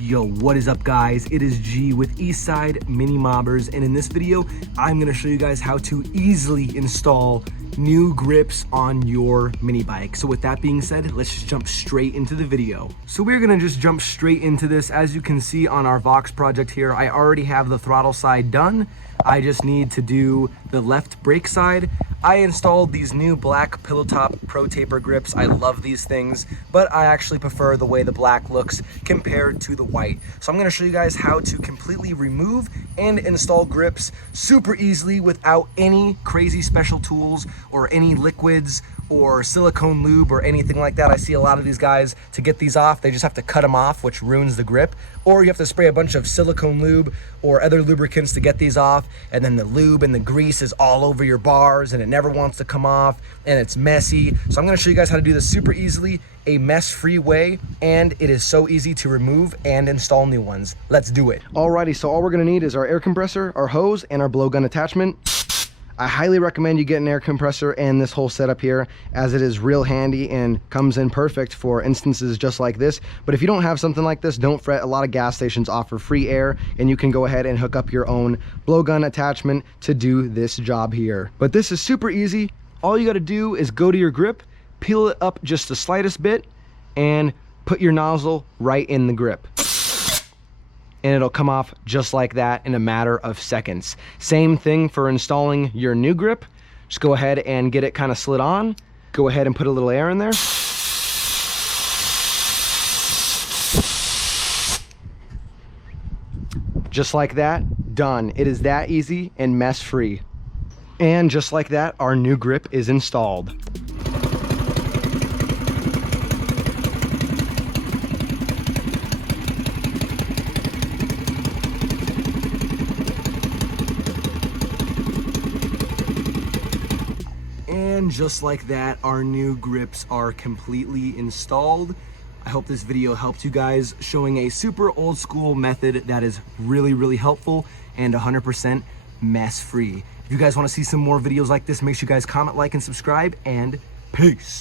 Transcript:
Yo, what is up guys? It is G with EastSideMiniMobberz, and in this video, I'm gonna show you guys how to easily install new grips on your mini bike. So with that being said, let's just jump straight into the video. So we're gonna just jump straight into this. As you can see on our Vox project here, I already have the throttle side done. I just need to do the left brake side. I installed these new black Pillow Top Pro Taper grips. I love these things, but I actually prefer the way the black looks compared to the white. So I'm gonna show you guys how to completely remove and install grips super easily without any crazy special tools or any liquids or silicone lube or anything like that. I see a lot of these guys, to get these off, they just have to cut them off, which ruins the grip, or you have to spray a bunch of silicone lube or other lubricants to get these off, and then the lube and the grease is all over your bars and it never wants to come off and it's messy. So I'm gonna show you guys how to do this super easily, a mess-free way, and it is so easy to remove and install new ones. Let's do it. Alrighty, so all we're gonna need is our air compressor, our hose, and our blowgun attachment. I highly recommend you get an air compressor and this whole setup here, as it is real handy and comes in perfect for instances just like this. But if you don't have something like this, don't fret. A lot of gas stations offer free air, and you can go ahead and hook up your own blowgun attachment to do this job here. But this is super easy. All you got to do is go to your grip, peel it up just the slightest bit, and put your nozzle right in the grip. And it'll come off just like that in a matter of seconds. Same thing for installing your new grip. Just go ahead and get it kind of slid on. Go ahead and put a little air in there. Just like that, done. It is that easy and mess free. And just like that, our new grip is installed. And just like that, our new grips are completely installed. I hope this video helped you guys, showing a super old school method that is really helpful and 100% mess free. If you guys want to see some more videos like this, make sure you guys comment, like, and subscribe, and peace.